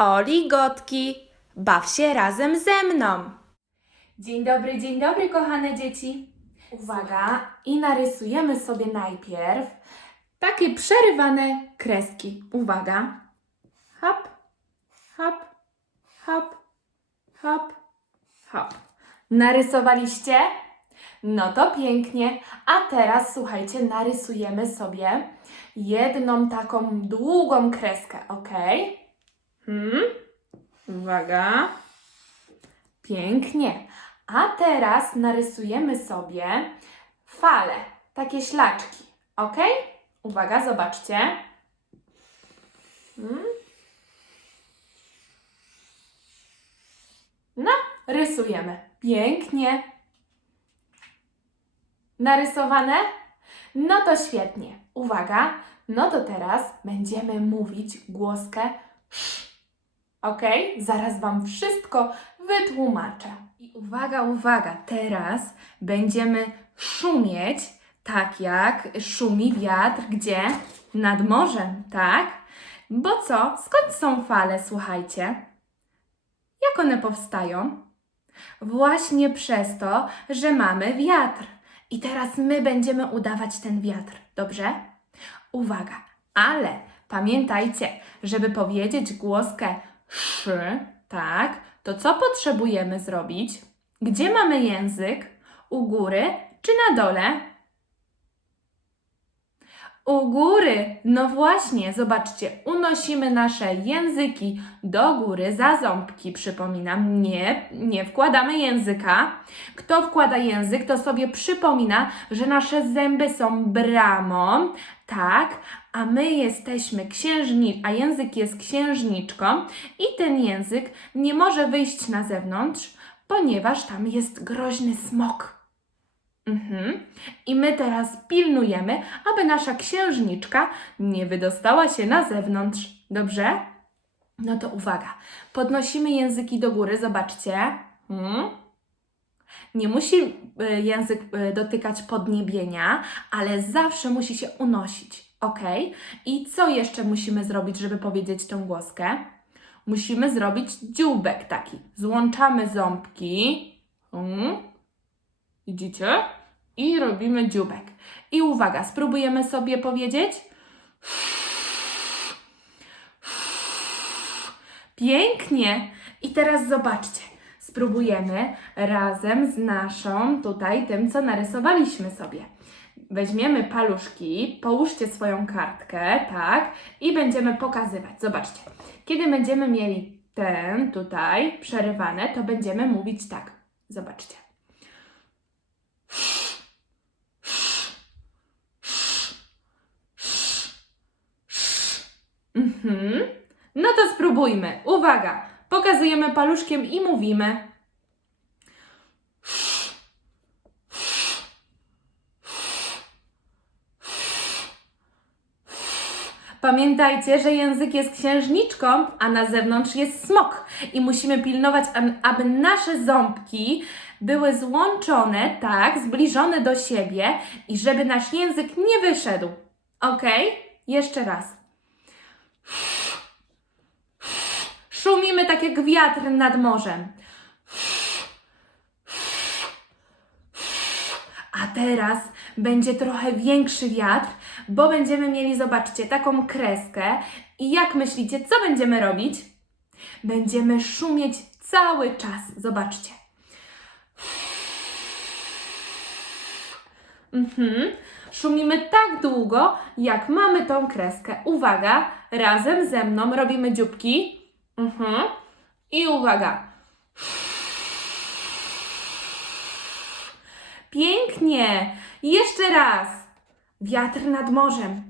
Oligotki, baw się razem ze mną. Dzień dobry, dzień dobry, kochane dzieci. Uwaga, i narysujemy sobie najpierw takie przerywane kreski. Uwaga. Hop, hop, hop, hop, hop. Narysowaliście? No to pięknie. A teraz słuchajcie, narysujemy sobie jedną taką długą kreskę, ok? Hmm? Uwaga. Pięknie. A teraz narysujemy sobie fale, takie ślaczki. Ok? Uwaga, zobaczcie. Hmm? No, rysujemy. Pięknie. Narysowane? No to świetnie. Uwaga, no to teraz będziemy mówić głoskę sz. Ok? Zaraz Wam wszystko wytłumaczę. I uwaga, uwaga, teraz będziemy szumieć tak jak szumi wiatr, gdzie? Nad morzem, tak? Bo co? Skąd są fale, słuchajcie? Jak one powstają? Właśnie przez to, że mamy wiatr. I teraz my będziemy udawać ten wiatr, dobrze? Uwaga, ale pamiętajcie, żeby powiedzieć głoskę szy, tak, to co potrzebujemy zrobić? Gdzie mamy język? U góry czy na dole? U góry. No właśnie, zobaczcie, unosimy nasze języki do góry za ząbki, przypominam. Nie, nie wkładamy języka. Kto wkłada język, to sobie przypomina, że nasze zęby są bramą, tak, a my jesteśmy księżni, a język jest księżniczką i ten język nie może wyjść na zewnątrz, ponieważ tam jest groźny smok. Mhm. I my teraz pilnujemy, aby nasza księżniczka nie wydostała się na zewnątrz. Dobrze? No to uwaga. Podnosimy języki do góry, zobaczcie. Hmm? Nie musi y, język y, dotykać podniebienia, ale zawsze musi się unosić. Ok? I co jeszcze musimy zrobić, żeby powiedzieć tą głoskę? Musimy zrobić dzióbek taki. Złączamy ząbki. Mm. Widzicie? I robimy dzióbek. I uwaga, spróbujemy sobie powiedzieć. Pięknie. I teraz zobaczcie. Spróbujemy razem z naszą tutaj, tym co narysowaliśmy sobie. Weźmiemy paluszki, połóżcie swoją kartkę, tak, i będziemy pokazywać. Zobaczcie, kiedy będziemy mieli ten tutaj przerywane, to będziemy mówić tak. Zobaczcie. Mhm. No to spróbujmy. Uwaga! Pokazujemy paluszkiem i mówimy. Pamiętajcie, że język jest księżniczką, a na zewnątrz jest smok. I musimy pilnować, aby nasze ząbki były złączone, tak, zbliżone do siebie i żeby nasz język nie wyszedł. Ok? Jeszcze raz. Szumimy tak jak wiatr nad morzem. A teraz będzie trochę większy wiatr, bo będziemy mieli, zobaczcie, taką kreskę. I jak myślicie, co będziemy robić? Będziemy szumieć cały czas. Zobaczcie. Mhm. Szumimy tak długo, jak mamy tą kreskę. Uwaga, razem ze mną robimy dzióbki. Mhm. I uwaga. Pięknie. Jeszcze raz. Wiatr nad morzem.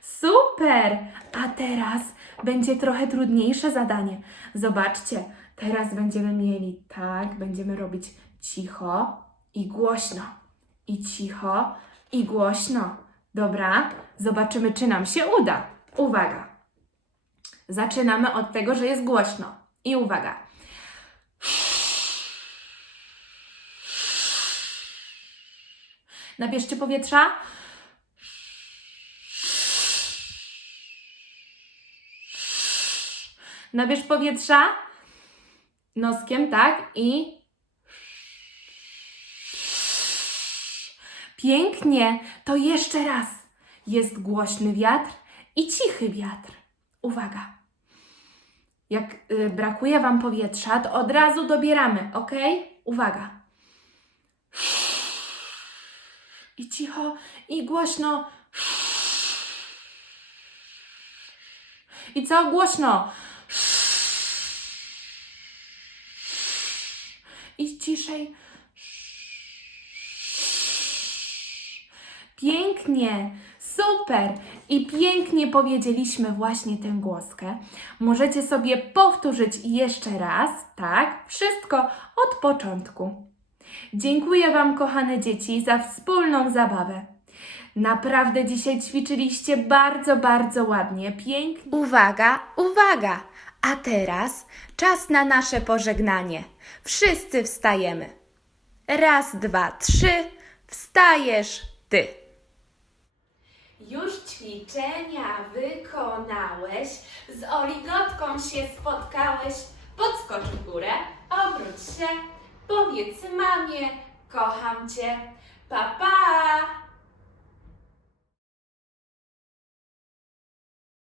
Super! A teraz będzie trochę trudniejsze zadanie. Zobaczcie, teraz będziemy mieli tak, będziemy robić cicho i głośno, i cicho i głośno. Dobra, zobaczymy, czy nam się uda. Uwaga! Zaczynamy od tego, że jest głośno. I uwaga! Nabierzcie powietrza. Nabierz powietrza noskiem, tak? I pięknie. To jeszcze raz. Jest głośny wiatr i cichy wiatr. Uwaga. Jak y, brakuje Wam powietrza, to od razu dobieramy, ok? Uwaga. I cicho, i głośno. I co głośno? I ciszej. Pięknie, super i pięknie powiedzieliśmy właśnie tę głoskę. Możecie sobie powtórzyć jeszcze raz, tak? Wszystko od początku. Dziękuję Wam, kochane dzieci, za wspólną zabawę. Naprawdę dzisiaj ćwiczyliście bardzo, bardzo ładnie, pięknie. Uwaga, uwaga! A teraz czas na nasze pożegnanie. Wszyscy wstajemy. Raz, dwa, trzy. Wstajesz ty. Już ćwiczenia wykonałeś, z oligotką się spotkałeś. Podskocz w górę, obróć się, powiedz mamie, kocham cię. Pa, pa!